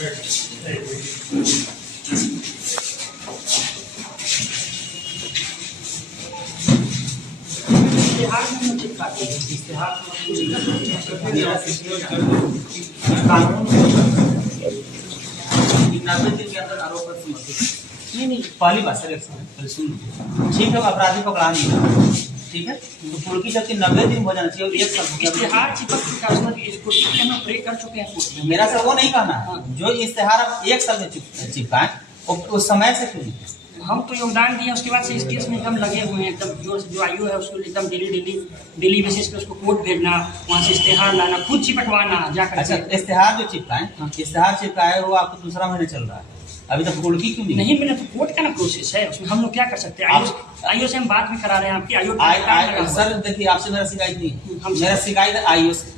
नहीं पहली बात सर सुन, ठीक है अपराधी पकड़ा नहीं, ठीक है, तो पुलकी जबकि 90 दिन हो जाना चाहिए, 1 साल इश्तेहार चिपक कर चुके हैं। मेरा सर वो नहीं कहना है, जो इश्तेहार आप 1 साल में चिपकाएं उस समय से क्यों नहीं? हम तो योगदान दिए, उसके बाद से इस केस में एकदम लगे हुए हैं, एकदम जो आयु है उसको एकदम डेली बेसिस पे उसको कोर्ट भेजना, वहाँ से इश्तेहार लाना, खुद चिपकवाना जाकर। अच्छा, इश्तेहार जो चिपकाएं, इश्तेहार चिपकाए वो आपको दूसरा महीने चल रहा है, अभी तक पुलकी क्यों नहीं मिला? तो कोर्ट का ना प्रोसेस है, उसमें हम लोग क्या कर सकते हैं? आईओ से हम बात भी करा रहे हैं आपकी। आईओ सर देखिए, आपसे मेरा शिकायत नहीं है, मेरा शिकायत है आईओ से,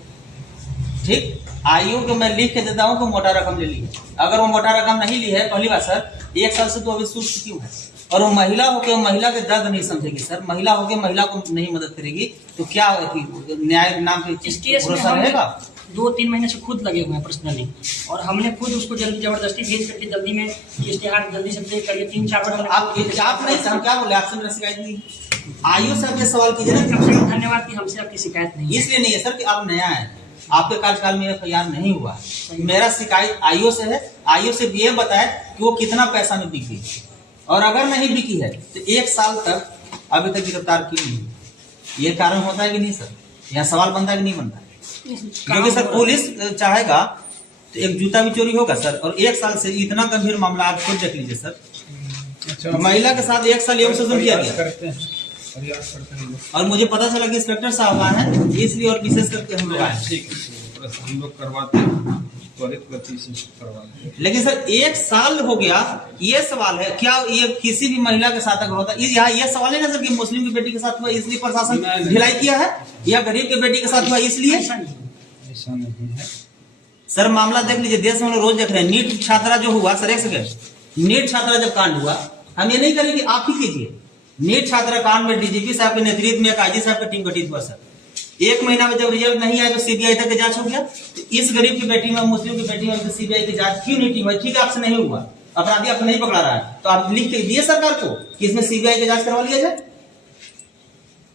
ठीक। आईओ को मैं लिख के देता हूँ कि मोटा रकम ले ली, अगर वो मोटा रकम नहीं ली है, पहली बात सर 1 साल से तो अभी सूट क्यों है, और वो महिला होकर महिला के दर्द नहीं समझेगी सर, महिला होकर महिला को नहीं मदद करेगी, तो क्या न्याय नाम के इस केस में रहेगा? 2-3 महीने से खुद लगे हुए हैं पर्सनली, और हमने खुद उसको जल्दी जबरदस्ती भेज करके जल्दी में इश्तेहार जल्दी से करके 3-4 बार आप नहीं, हम क्या बोले, आपसे मेरा शिकायत नहीं, आईओ से आपने सवाल कीजिए ना। कम से कम धन्यवाद कि हमसे आपकी शिकायत नहीं, इसलिए नहीं है सर कि आप नया है, आपके कार्यकाल में FIR नहीं हुआ, मेरा शिकायत आईओ से है। आईओ से ये बताए कि वो कितना पैसा में बिकी, और अगर नहीं बिकी है तो 1 साल तक अभी तक गिरफ्तार क्यों नहीं? ये कारण होता है कि नहीं सर? यहाँ सवाल बनता है कि नहीं बनता है? क्योंकि सर पुलिस चाहेगा तो एक जूता भी चोरी होगा सर, और 1 साल से इतना गंभीर मामला आप खुद देख लीजिए सर। अच्छा, महिला के साथ 1 साल यौन शोषण किया गया, और मुझे पता चला कि इंस्पेक्टर साहब आए हैं, इसलिए और विशेष करके हम लोग आए, हम लोग करवाते हैं, त्वरित गति से करवाते हैं। लेकिन सर 1 साल हो गया, ये सवाल है क्या ये किसी भी महिला के साथ अगर होता है? यहाँ ये सवाल है ना सर कि मुस्लिम की बेटी के साथ हुआ इसलिए प्रशासन ढिलाई किया है, या गरीब की बेटी के साथ हुआ इसलिए? ऐसा नहीं है सर, मामला देख लीजिए, देश में हम लोग रोज देख रहे हैं। नीट छात्रा जो हुआ सर, एक सेकंड, नीट छात्रा जब कांड हुआ, हम ये नहीं करेंगे, आप ही कीजिए। नीट छात्रा कांड में DGP साहब के नेतृत्व में एक IG साहब का टीम गठित हुआ सर, 1 महीना में जब रिजल्ट नहीं आया तो CBI तक जांच हो गया। तो इस गरीब की बेटी में, मुस्लिम की बेटी में CBI की जांच क्यों नहीं हुई? ठीक है, आपसे नहीं हुआ, अपराधी आपको नहीं पकड़ा रहा है, तो आप लिख के दिए सरकार को कि इसमें CBI की जांच करवा लिया जाए।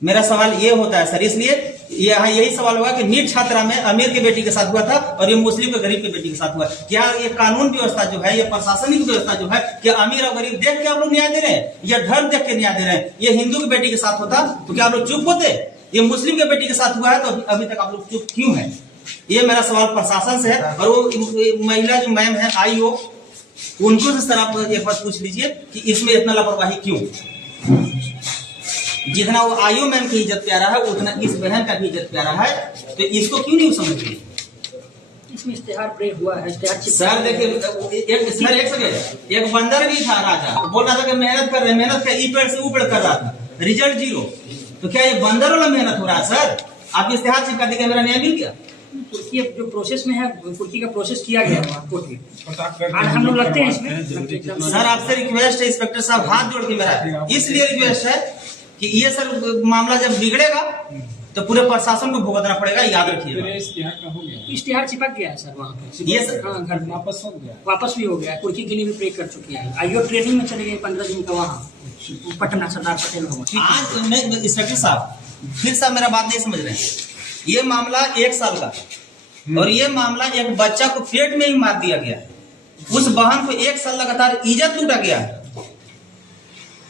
मेरा सवाल ये होता है सर, इसलिए यहाँ यही सवाल होगा कि नीट छात्रा में अमीर की बेटी के साथ हुआ था और ये मुस्लिम के गरीब की बेटी के साथ हुआ। क्या ये कानून व्यवस्था जो है, ये प्रशासनिक व्यवस्था जो है, क्या अमीर और गरीब देख के आप लोग न्याय दे रहे हैं, या धर्म देख के न्याय दे रहे हैं? ये हिंदू की बेटी के साथ होता तो क्या आप लोग चुप होते? ये मुस्लिम के बेटी के साथ हुआ है तो अभी तक आप लोग चुप क्यों है? ये मेरा सवाल प्रशासन से है। और वो महिला जो मैम है IO, उनको से सर आप एक बात पूछ लीजिए कि इसमें इतना लापरवाही क्यों? जितना वो IO मैम की इज्जत प्यारा है, उतना इस बहन का भी इज्जत प्यारा है, तो इसको क्यों नहीं समझ रही? इसमें इश्तेहार प्रेस हुआ है, सर देखिए, एक बंदर भी था राजा, बोल रहा था कि मेहनत कर रहे, मेहनत कर, ई पेड़ से ऊ पेड़ कर रहा था, रिजल्ट 0। तो क्या ये बंदर वाला मेहनत हो रहा है सर? आप इश्तेहार चिपका देंगे, मेरा न्याय मिल गया। तुर्की जो प्रोसेस में है, तुर्की का प्रोसेस किया गया है कोर्ट में, हम लोग लगते हैं इसमें। सर आपसे रिक्वेस्ट है इंस्पेक्टर साहब, हाथ जोड़ के मेरा इसलिए रिक्वेस्ट है कि ये सर मामला जब बिगड़ेगा तो पूरे प्रशासन को भुगतना पड़ेगा, याद रखिएगा। इश्तेहार चिपक गया है सर वहाँ पे, ये सर घर वापस भी हो गया, कुर्की के लिए भी प्रे कर चुकी है। IO ट्रेनिंग में चले गए 15 दिन का वहाँ पटना, सरदार पटेल भवन। आज इंस्पेक्टर साहब फिर साहब मेरा बात नहीं समझ रहे हैं। ये मामला 1 साल का, और ये मामला एक बच्चा को पेट में ही मार दिया गया, उस बहन को 1 साल लगातार इज्जत लूटा गया है।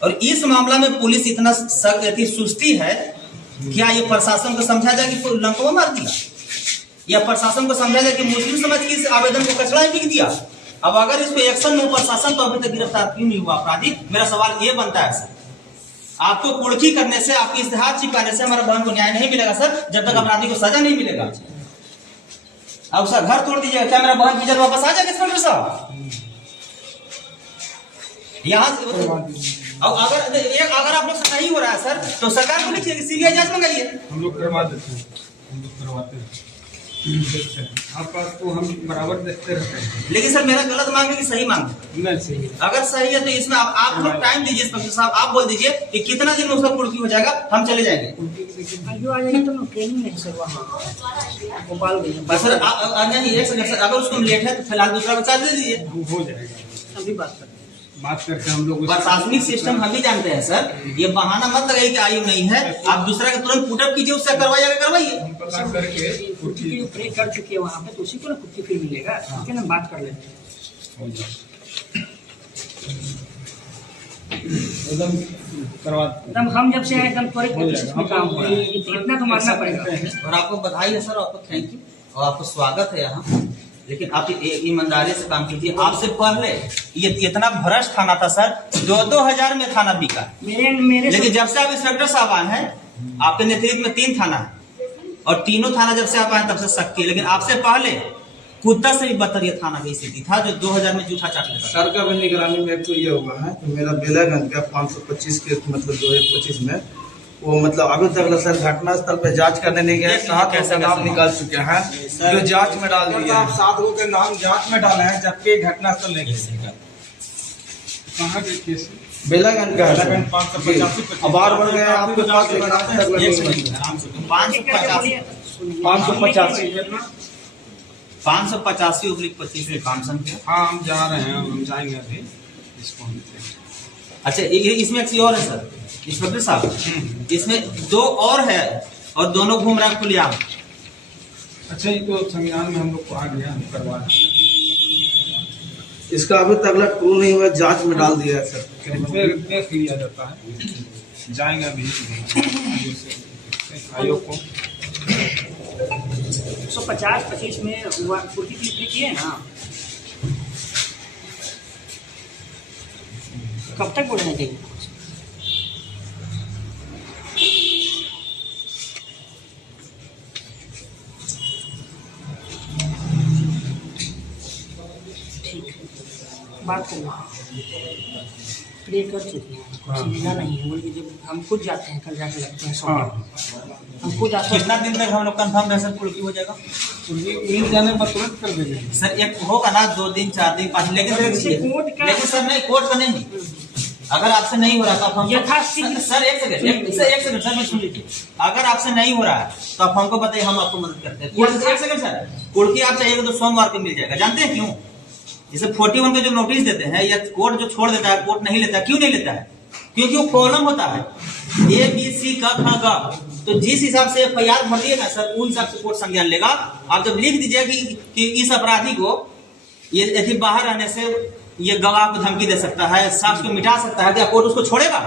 और इस मामला में पुलिस इतना सुस्ती है, क्या ये प्रशासन को समझा जाए कि लंका मार दिया, या प्रशासन को समझा जाए कि मुस्लिम समाज की इस आवेदन को कचरा ही फेंक दिया? अब अगर इस पे एक्शन में प्रशासन तो अभी तक गिरफ्तार क्यों नहीं हुआ अपराधी? मेरा सवाल ये बनता है सर, आपको कुर्की करने से, आपकी इश्तेहार चिपकाने से हमारा बहन को न्याय नहीं मिलेगा सर, जब तक अपराधी को सजा नहीं मिलेगा। अब उसका घर तोड़ दीजिएगा, क्या मेरा बहन की इज्जत वापस आ जाएगा इंस्पेक्टर साहब? यहाँ अगर आप लोग से नहीं हो रहा है सर, तो सरकार को लिखिए कि CBI जांच मंगाइए। हम लोग करवा देते हैं, हम लोग करवाते हैं। देखते हैं आपका तो हम बराबर देखते रहते हैं। लेकिन सर मेरा गलत मांग है कि सही मांग है? नहीं सही है। अगर सही है तो इसमें आप लोग टाइम दीजिए इंस्पेक्टर साहब, आप बोल दीजिए कि कितना दिन में उसका कुर्की हो जाएगा, हम चले जाएंगे। आयु आ जाएगी तो मैं ट्रेनिंग नहीं सर वहाँ भोपाल गए बस सर नहीं एक सेकंड सर, अगर उसको लेट है तो फिलहाल दूसरा को चार्ज दे दीजिए। हो जाएगा, अभी बात करते बात करके हम लोग प्रशासनिक सिस्टम हम भी जानते हैं सर, ये बहाना मत लगाइए कि आयु नहीं है, आप दूसरा का तुरंत पुटअप कीजिए, उससे करवाइएगा करवाइए। हम पता करके कुर्ती जो प्रे कर चुके हैं वहाँ पे, तो उसी को ना कुर्ती फिर मिलेगा, ठीक है ना, बात कर लेते हैं। हो जाए एकदम करवा एकदम हम जब से आए एकदम त्वरित गति से इसमें काम हो रहा है, इतना तो मानना पड़ेगा। और आपको बधाई है सर, आपको थैंक यू और आपको स्वागत है यहाँ। लेकिन आप ईमानदारी से काम कीजिए। आपसे पहले ये इतना भ्रष्ट थाना था सर, 2-2000 में थाना बिका। मेरे लेकिन जब से आप इंस्पेक्टर साहब आए हैं, आपके नेतृत्व में 3 थाना है और तीनों थाना जब से आप आए तब से सख्ती है। लेकिन आपसे पहले कुत्ता से भी बदतर ये थाना की स्थिति था जो 2000 में जूठा चाट लेता। सर का भी निगरानी में एक तो ये हुआ है कि मेरा बेलागंज का 525 के मतलब 2025 में वो मतलब अभी तक सर घटना स्थल पे जांच करने नहीं गए। 7 ऐसे नाम निकाल चुके हैं जो जांच में डाल दिए हैं। 7 लोगों के नाम जांच में डाले हैं जबकि घटना स्थल नहीं गए। कहाँ के केस? बेलागंज का है सर। 585 अब बार बढ़ गए आपके पास में आज तक लगे हुए हैं। 585/25 में काम संख्या। हाँ हम जा रहे हैं, हम जाएंगे अभी इसको हम अच्छा इसमें एक चीज और है सर इंस्पेक्टर साहब, इसमें 2 और है और दोनों घूम रहा है खुलेआम। अच्छा ये तो संविधान में हम लोग को आ गया, हम करवा रहे हैं। इसका अभी तक ट्रू नहीं हुआ, जांच में डाल दिया है सर। फिर देख लिया जाता है, जाएंगे अभी आयोग को। 150-25 में हुआ कुर्ती क्लिक किए ना, कब तक बोलना चाहिए? बात करो, प्रे कर चुके हैं, सुविधा नहीं है। बोलिए जब हम खुद जाते हैं, कल जाके लगते हैं 100, हम खुद आते हैं। कितना दिन तक हम लोग कंफर्म रह सकते कुर्की हो जाएगा? मिल जाने पर तुरंत कर देंगे सर एक होगा ना 2 दिन 4 दिन 5 दिन, लेकिन सर नहीं कोर्ट का नहीं। अगर आपसे नहीं हो रहा तो आप हम यथाशीघ्र सर एक सेकंड सर मैं सुन लीजिए। अगर आपसे नहीं हो रहा है तो आप हमको बताइए, हम आपको मदद करते हैं। एक सेकंड सर, कुर्की आप चाहिएगा तो सोमवार को मिल जाएगा। जानते हैं क्यों? जैसे 41 के जो नोटिस देते हैं या कोर्ट जो छोड़ देता है, कोर्ट नहीं लेता है। क्यों नहीं लेता है? क्योंकि वो कॉलम होता है ABC क ख ग, तो जिस हिसाब से FIR भर दिएगा सर उस हिसाब से कोर्ट संज्ञान लेगा। आप जब लिख दीजिएगा कि इस अपराधी को ये बाहर रहने से ये गवाह को धमकी दे सकता है, साक्ष्य को मिटा सकता है, क्या कोर्ट उसको छोड़ेगा?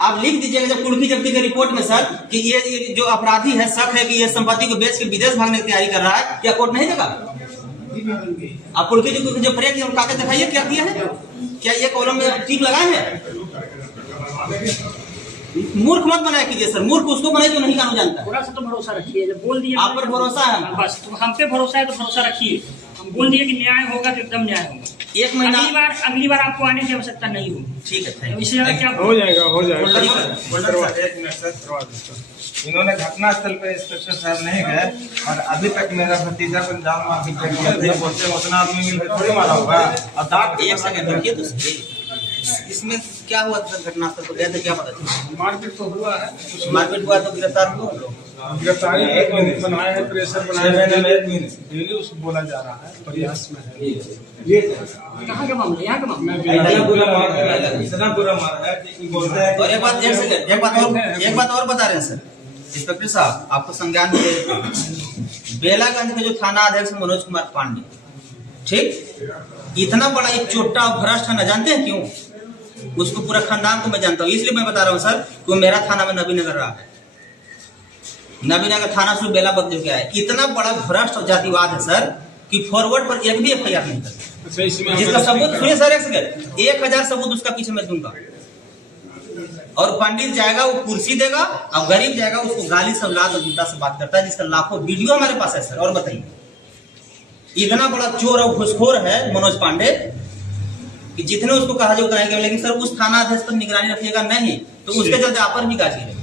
आप लिख दीजिएगा जब कुर्की जब्ती के रिपोर्ट में सर कि ये जो अपराधी है, शक है कि ये संपत्ति को बेच के विदेश भागने की तैयारी कर रहा है, क्या कोर्ट नहीं देगा? आप कुर्की जो प्रेक कागज दिखाइए क्या किया है, क्या ये कॉलम में टिक लगाए हैं? मूर्ख मत बनाया कीजिए सर, मूर्ख उसको बनाए जो नहीं कानून जानता। थोड़ा सा तो भरोसा रखिए, जब बोल दिया आप पर भरोसा है? बस तो हम पे भरोसा है तो भरोसा रखिए। हम बोल दिए कि न्याय होगा तो एकदम न्याय होगा। 1 महीना अगली बार आपको आने की आवश्यकता नहीं होगी। ठीक है, इससे ज्यादा क्या हो जाएगा एक मिनट सर करवा दो। इन्होंने घटना स्थल पे इंस्पेक्टर साहब नहीं गए और अभी तक मेरा भतीजा को जाम माफी कर दिया। बोलते उतना आदमी मिल थोड़ी मारा होगा। और दांत 1 सेकंड रुकिए तो सही। इसमें क्या हुआ था घटना स्थल पर गए थे, क्या पता चला? मारपीट तो हुआ है, मारपीट हुआ तो गिरफ्तार हुआ हम लोग। गिरफ्तारी 1 महीने बनाया है, प्रेशर बनाया है, डेली उसको बोला जा रहा है, प्रयास में है। कहाँ का मामला? यहाँ का मामला। इतना बुरा मारा है कि बोलते हैं। और एक बात और बता रहे हैं सर इंस्पेक्टर साहब, आपको संज्ञान में बेलागंज के जो थाना अध्यक्ष मनोज कुमार पांडे, ठीक, इतना बड़ा एक चोटा और भ्रष्ट है ना, जानते हैं क्यों? उसको पूरा खानदान को मैं जानता हूँ, इसलिए मैं बता रहा हूँ सर कि वो मेरा थाना में नबीनगर रहा है। नबीनगर थाना से बेला बदल गया है। इतना बड़ा भ्रष्ट और जातिवाद है सर कि फॉरवर्ड पर एक भी FIR नहीं करता। जिसका सबूत सुनिए सर, 1000 सबूत उसका पीछे मैं दूंगा। और पंडित जाएगा वो कुर्सी देगा और गरीब जाएगा उसको गाली सवलाद और जूता से बात करता है, जिसका लाखों वीडियो हमारे पास है सर। और बताइए, इतना बड़ा चोर और घुसखोर है मनोज पांडे कि जितने उसको कहा जाए उतना ही, लेकिन सर उस थाना अध्यक्ष पर निगरानी रखिएगा नहीं तो उसके चलते आप पर भी गाजी है।